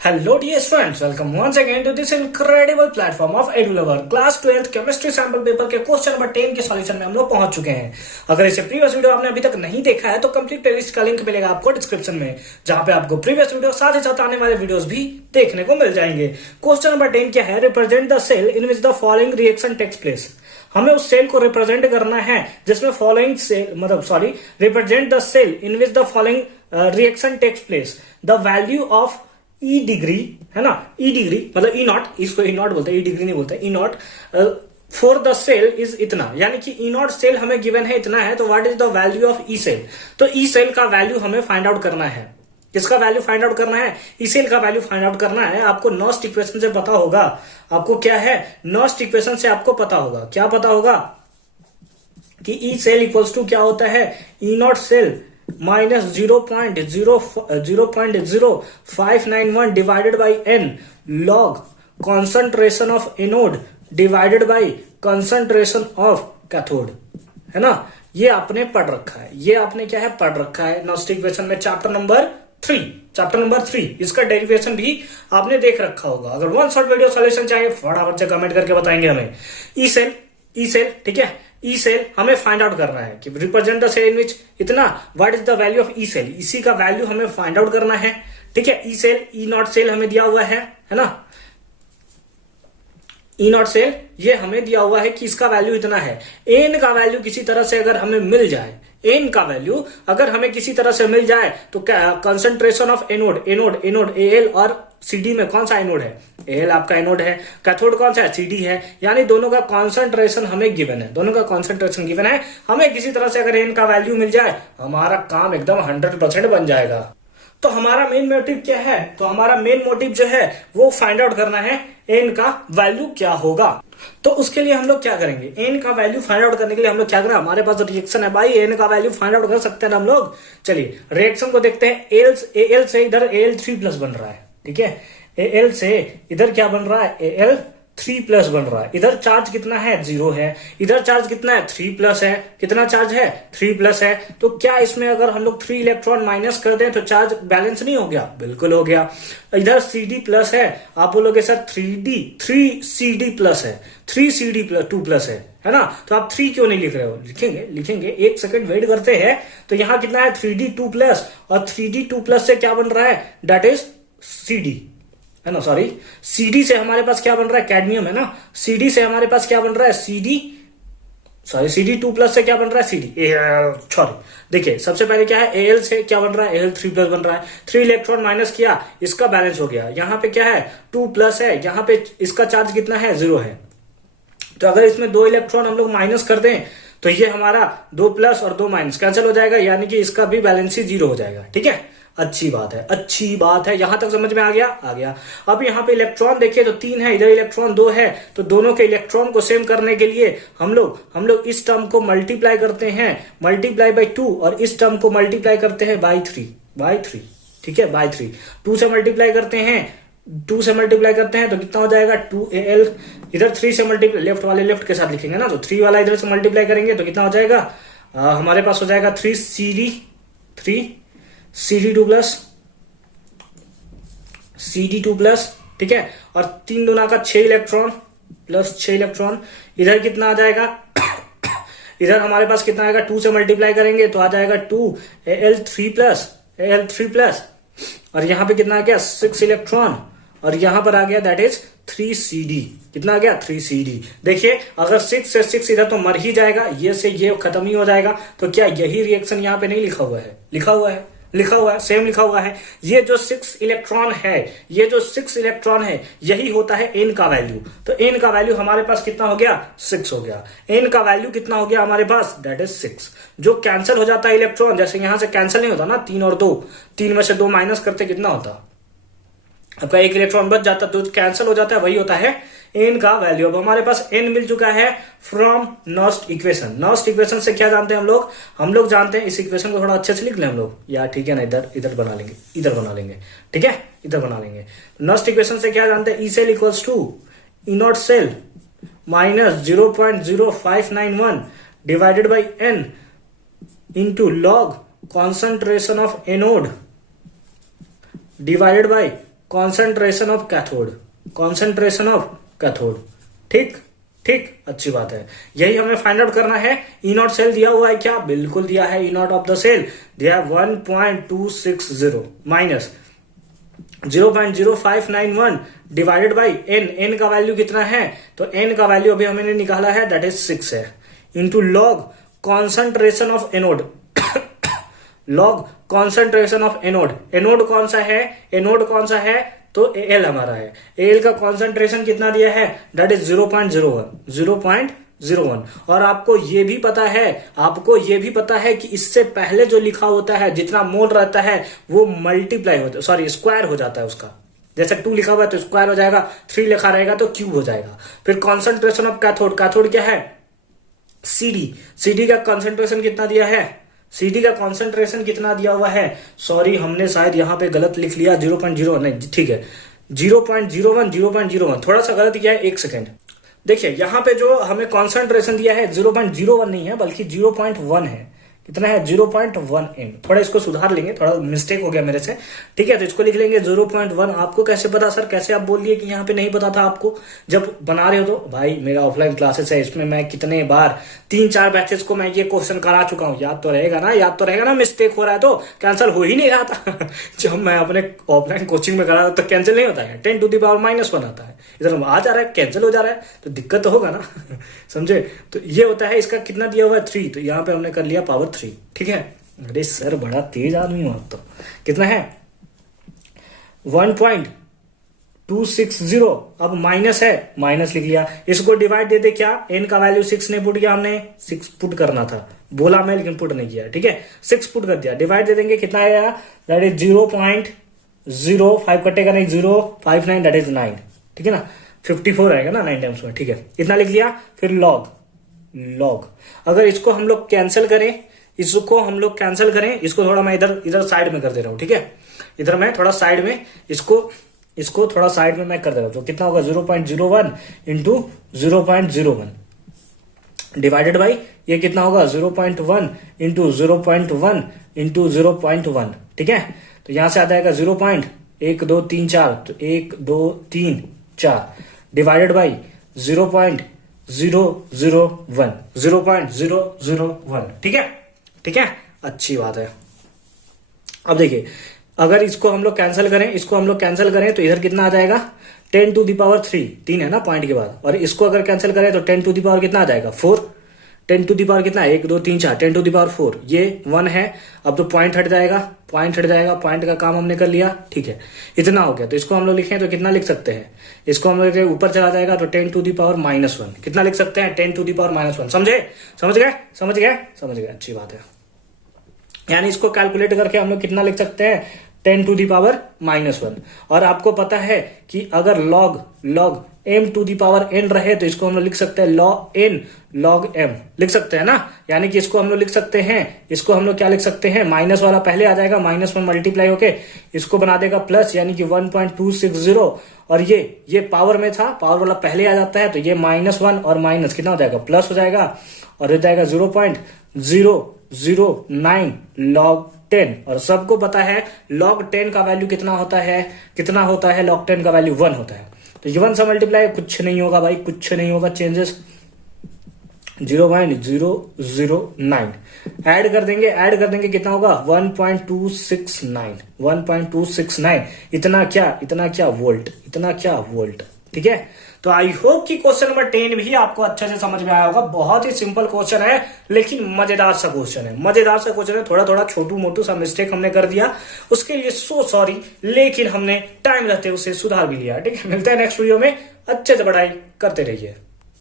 Hello dear students, welcome once again to this incredible platform of EduLover. Class 12th chemistry sample paper के question number 10 के solution में हम लोग पहुंच चुके हैं। अगर इसे प्रीवियस वीडियो आपने अभी तक नहीं देखा है तो कंप्लीट प्लेलिस्ट का लिंक मिलेगा आपको डिस्क्रिप्शन में, जहां पे आपको प्रीवियस वीडियो साथ ही साथ आने वाले वीडियोस भी देखने को मिल जाएंगे। क्वेश्चन नंबर 10 क्या है? Represent the cell in which the following reaction takes place. हमें उस सेल को रिप्रेजेंट करना है जिसमें following cell represent the cell in which the following reaction takes place. The value of E degree है ना, ई डिग्री मतलब ई नॉट, इसको ई नॉट बोलते हैं, ई डिग्री नहीं बोलते, E not for the cell is इतना, यानी कि ई नॉट सेल हमें गिवन है इतना है, तो what is the value of E cell. तो ई सेल का वैल्यू हमें फाइंड आउट करना है। किसका वैल्यू फाइंड आउट करना है? ई सेल का वैल्यू फाइंड आउट करना है। आपको नॉस्ट इक्वेशन से पता होगा, आपको क्या है, नॉस्ट इक्वेशन से आपको पता होगा, क्या पता होगा कि ई सेल इक्वल्स टू क्या होता है, E not cell minus 0.0591 divided by n log concentration of anode divided by concentration of cathode, है ना। ये आपने पढ़ रखा है, ये आपने क्या है पढ़ रखा है नॉस्ट इक्वेशन में, चैप्टर नंबर 3। इसका डेरिवेशन भी आपने देख रखा होगा। अगर वन शॉट वीडियो सॉल्यूशन चाहिए फटाफट से कमेंट करके बताएंगे हमें। ई सेल ठीक है, ई सेल हमें फाइंड आउट करना है कि represent the cell in which इतना, what is the value of E cell, इसी का वैल्यू हमें फाइंड आउट करना है। ठीक है, E cell, E not cell हमें दिया हुआ है ना, ई नॉट सेल ये हमें दिया हुआ है कि इसका वैल्यू इतना है। एन का वैल्यू किसी तरह से अगर हमें मिल जाए, एन का वैल्यू अगर हमें किसी तरह से मिल जाए तो कंसंट्रेशन ऑफ एनोड एल और सीडी में कौन सा एनोड है, एल आपका एनोड है, कैथोड कौन सा है, सीडी है, यानी दोनों का कॉन्सेंट्रेशन हमें गिवन है, दोनों का कॉन्सेंट्रेशन गिवन है। हमें किसी तरह से अगर एन का वैल्यू मिल जाए हमारा काम एकदम 100% बन जाएगा। तो हमारा मेन मोटिव क्या है, तो हमारा मेन मोटिव जो है वो फाइंड आउट करना है एन का वैल्यू क्या होगा। तो उसके लिए हम लोग क्या करेंगे, एन का वैल्यू फाइंड आउट करने के लिए हम लोग क्या करें, हमारे पास रिएक्शन है भाई, एन का वैल्यू फाइंड आउट कर सकते हैं ना हम लोग। चलिए रिएक्शन को देखते हैं। एल से इधर Al3+ बन रहा है, ठीक है, Al से इधर क्या बन रहा है, Al3+ बन रहा है। इधर चार्ज कितना है, 0 है, इधर चार्ज कितना है, 3+ है। कितना चार्ज है, 3+ है। तो क्या इसमें अगर हम लोग 3 इलेक्ट्रॉन माइनस कर दें तो चार्ज बैलेंस नहीं हो गया? बिल्कुल हो गया। इधर CD+ है, आप बोलोगे सर 3CD+ है, 3CD2+ है ना, तो आप 3 क्यों नहीं लिख रहे हो? लिखेंगे, एक सेकंड वेट करते हैं। तो यहां कितना है, 3D2+, और 3D2+ से क्या बन रहा है, दैट इज CD, है ना, सॉरी, CD से हमारे पास क्या बन रहा है, कैडमियम है ना, CD से हमारे पास क्या बन रहा है, CD2+ से क्या बन रहा है, सॉरी, देखिए सबसे पहले क्या है, Al से क्या बन रहा है, Al3+ बन रहा है। 3 इलेक्ट्रॉन माइनस किया, इसका बैलेंस हो गया। यहाँ पे क्या है, 2+ है, यहाँ पे इसका चार्ज कितना है, 0 है। तो अगर इसमें 2 इलेक्ट्रॉन हम लोग माइनस कर दें तो ये हमारा 2+ और 2- कैंसिल हो जाएगा, यानी कि इसका भी बैलेंस ही 0 हो जाएगा। ठीक है, अच्छी बात है, यहां तक समझ में आ गया। अब यहाँ पे इलेक्ट्रॉन देखिए तो 3 है, इधर इलेक्ट्रॉन 2 है, तो दोनों के इलेक्ट्रॉन को सेम करने के लिए हम लोग इस टर्म को मल्टीप्लाई करते हैं, मल्टीप्लाई बाई 2, और इस टर्म को मल्टीप्लाई करते हैं बाई 3, ठीक है, बाई 3। 2 से मल्टीप्लाई करते हैं तो कितना हो जाएगा, 2Al, इधर 3 से मल्टीप्लाई, लेफ्ट वाले लेफ्ट के साथ लिखेंगे ना, तो 3 वाला इधर से मल्टीप्लाई करेंगे तो कितना हो जाएगा, हमारे पास हो जाएगा 3CD2+, ठीक है, और 3 दूना का 6 इलेक्ट्रॉन प्लस 6 इलेक्ट्रॉन, इधर कितना आ जाएगा इधर हमारे पास कितना आएगा, 2 से मल्टीप्लाई करेंगे तो आ जाएगा 2Al3+, और यहां पे कितना आ गया, 6 इलेक्ट्रॉन, और यहां पर आ गया दैट इज 3CD। कितना आ गया, 3CD। देखिए अगर 6 से 6 इधर तो मर ही जाएगा, ये से ये खत्म ही हो जाएगा। तो क्या यही रिएक्शन यहाँ पे नहीं लिखा हुआ है, सेम लिखा हुआ है। ये जो 6 इलेक्ट्रॉन है, यही होता है एन का वैल्यू। तो एन का वैल्यू हमारे पास कितना हो गया, 6 हो गया। एन का वैल्यू कितना हो गया हमारे पास, दैट इज 6। जो कैंसिल हो जाता है इलेक्ट्रॉन, जैसे यहां से कैंसिल नहीं होता ना, 3 और 2, 3 में से 2 माइनस करते कितना होता, आपका 1 इलेक्ट्रॉन बच जाता, तो कैंसिल हो जाता है, वही होता है एन का वैल्यू। अब हमारे पास एन मिल चुका है फ्रॉम नॉस्ट इक्वेशन। नॉस्ट इक्वेशन से क्या जानते हैं हम लोग जानते हैं, इस इक्वेशन को थोड़ा अच्छे से लिख लें हम लोग, या ठीक है ना, इधर बना लेंगे, ठीक है, इधर बना लेंगे। नॉस्ट इक्वेशन से क्या जानते हैं, E cell equals to E not cell minus 0.0591 divided by n into log concentration of anode divided by concentration of cathode, concentration of cathode. ठीक ठीक, अच्छी बात है। यही हमें फाइंड आउट करना है। ई नॉट सेल दिया हुआ है क्या? बिल्कुल दिया है। E naught of the cell दिया है 1.260 minus 0.0591 divided by n. N का वैल्यू कितना है? तो एन का वैल्यू अभी हमने निकाला है, दैट इज 6 है, into log concentration of anode. Log concentration of anode. Anode कौन सा है? एनोड कौन सा है? तो एल हमारा है। एल का कॉन्सेंट्रेशन कितना दिया है? That is 0.01, 0.01। और आपको ये भी पता है, आपको ये भी पता है कि इससे पहले जो लिखा होता है, जितना मोल रहता है वो मल्टीप्लाई होता है, सॉरी स्क्वायर हो जाता है उसका। जैसे 2 लिखा हुआ है तो स्क्वायर हो जाएगा, 3 लिखा रहेगा तो क्यूब हो जाएगा। फिर कॉन्सेंट्रेशन ऑफ कैथोड। कैथोड क्या है? सीडी। सीडी का कॉन्सेंट्रेशन कितना दिया है? सीडी का कॉन्सेंट्रेशन कितना दिया हुआ है? सॉरी, हमने शायद यहां पे गलत लिख लिया, 0.01 नहीं, ठीक है 0.01, 0.01 थोड़ा सा गलत किया है, 1 सेकेंड। देखिए यहां पे जो हमें कॉन्सेंट्रेशन दिया है 0.01 नहीं है बल्कि 0.1 है। कितना है? 0.1 एम। थोड़ा इसको सुधार लेंगे, थोड़ा मिस्टेक हो गया मेरे से, ठीक है। तो इसको लिख लेंगे 0.1। आपको कैसे पता सर? कैसे आप बोल दिए कि यहाँ पे नहीं पता था आपको? जब बना रहे हो तो भाई मेरा ऑफलाइन क्लासेस है, इसमें मैं कितने बार 3-4 बैचेस को मैं ये क्वेश्चन करा चुका हूँ। याद तो रहेगा ना? याद तो रहेगा ना? मिस्टेक हो रहा है तो कैंसिल हो ही नहीं रहा था। जब मैं अपने ऑफलाइन कोचिंग में करा तो कैंसिल नहीं होता है, 10⁻⁻1 आता है। इधर आ जा रहा है, कैंसिल हो जा रहा है, तो दिक्कत तो होगा ना। समझे? तो ये होता है। इसका कितना दिया हुआ है? 3, तो यहाँ पे हमने कर लिया पावर 3, ठीक है। अरे सर बड़ा तेज आदमी हो आप तो। कितना है? 1.260। अब माइनस है, माइनस लिख लिया। इसको डिवाइड दे दे क्या? एन का वैल्यू 6 नहीं पुट किया हमने, 6 पुट करना था, बोला मैं लेकिन पुट नहीं किया, ठीक है। 6 पुट कर दिया, डिवाइड दे देंगे, कितना आएगा? दैट इज 0.05 कटेगा नहीं, 059, दैट इज 9, ठीक है ना। 54 आएगा ना 9 टाइम्स में, ठीक है। इतना लिख लिया। फिर लॉग, लॉग अगर इसको हम लोग कैंसिल करें, इसको हम लोग कैंसिल करें, इसको थोड़ा मैं इधर साइड में कर दे रहा हूं, ठीक है। इधर मैं थोड़ा साइड में इसको थोड़ा साइड में मैं कर दे रहा हूं। तो कितना होगा? 0.01 इंटू 0.01 डिवाइडेड बाई ये कितना होगा? 0.1 इंटू 0.1 इंटू 0.1, ठीक है। तो यहां से आ जाएगा 0.1 2 3 4, तो 1 2 3 4 डिवाइडेड बाई 0.001, 0.001, ठीक है, ठीक है। अच्छी बात है। अब देखिए अगर इसको हम लोग कैंसिल करें, इसको हम लोग कैंसिल करें तो इधर कितना आ जाएगा? 10⁻3, 3 है ना पॉइंट के बाद। और इसको अगर कैंसिल करें तो 10⁻ कितना आ जाएगा? 4। 10⁻ कितना है? 1 2 3 4, 10⁻4, ये 1 है। अब तो पॉइंट हट जाएगा, पॉइंट हट जाएगा, पॉइंट का काम हमने कर लिया, ठीक है। इतना हो गया। तो इसको हम लोग लिखें तो कितना लिख सकते हैं? इसको हम लोग ऊपर चला जाएगा तो 10⁻⁻1 कितना लिख सकते हैं? 10⁻⁻1। समझे? समझ गए? समझ गए? समझ गए, अच्छी बात है। यानी इसको कैलकुलेट करके हम लोग कितना लिख सकते हैं? 10⁻⁻1। और आपको पता है कि अगर log m⁻n रहे तो इसको हम लोग लिख सकते हैं log m, लिख सकते हैं ना। यानी कि इसको हम लोग लिख सकते हैं, इसको हम लोग क्या लिख सकते हैं? माइनस वाला पहले आ जाएगा, माइनस में मल्टीप्लाई होके इसको बना देगा प्लस, यानी कि 1.260। और ये पावर में था, पावर वाला पहले आ जाता है, तो ये -1 और माइनस कितना हो जाएगा? प्लस हो जाएगा, और हो जाएगा 0.009 log 10। और सबको पता है log 10 का वैल्यू कितना होता है? कितना होता है? log 10 का वैल्यू 1 होता है। तो ये 1 से मल्टीप्लाई कुछ नहीं होगा भाई, कुछ नहीं होगा, चेंजेस 0.009 ऐड कर देंगे कितना होगा? 1.269 इतना क्या वोल्ट, ठीक है। तो आई होप कि क्वेश्चन नंबर 10 भी आपको अच्छे से समझ में आया होगा। बहुत ही सिंपल क्वेश्चन है लेकिन मजेदार सा क्वेश्चन है, थोड़ा छोटू मोटू सा मिस्टेक हमने कर दिया, उसके लिए सो सॉरी, लेकिन हमने टाइम रहते उसे सुधार भी लिया, ठीक है। मिलते हैं नेक्स्ट वीडियो में, अच्छे से पढ़ाई करते रहिए।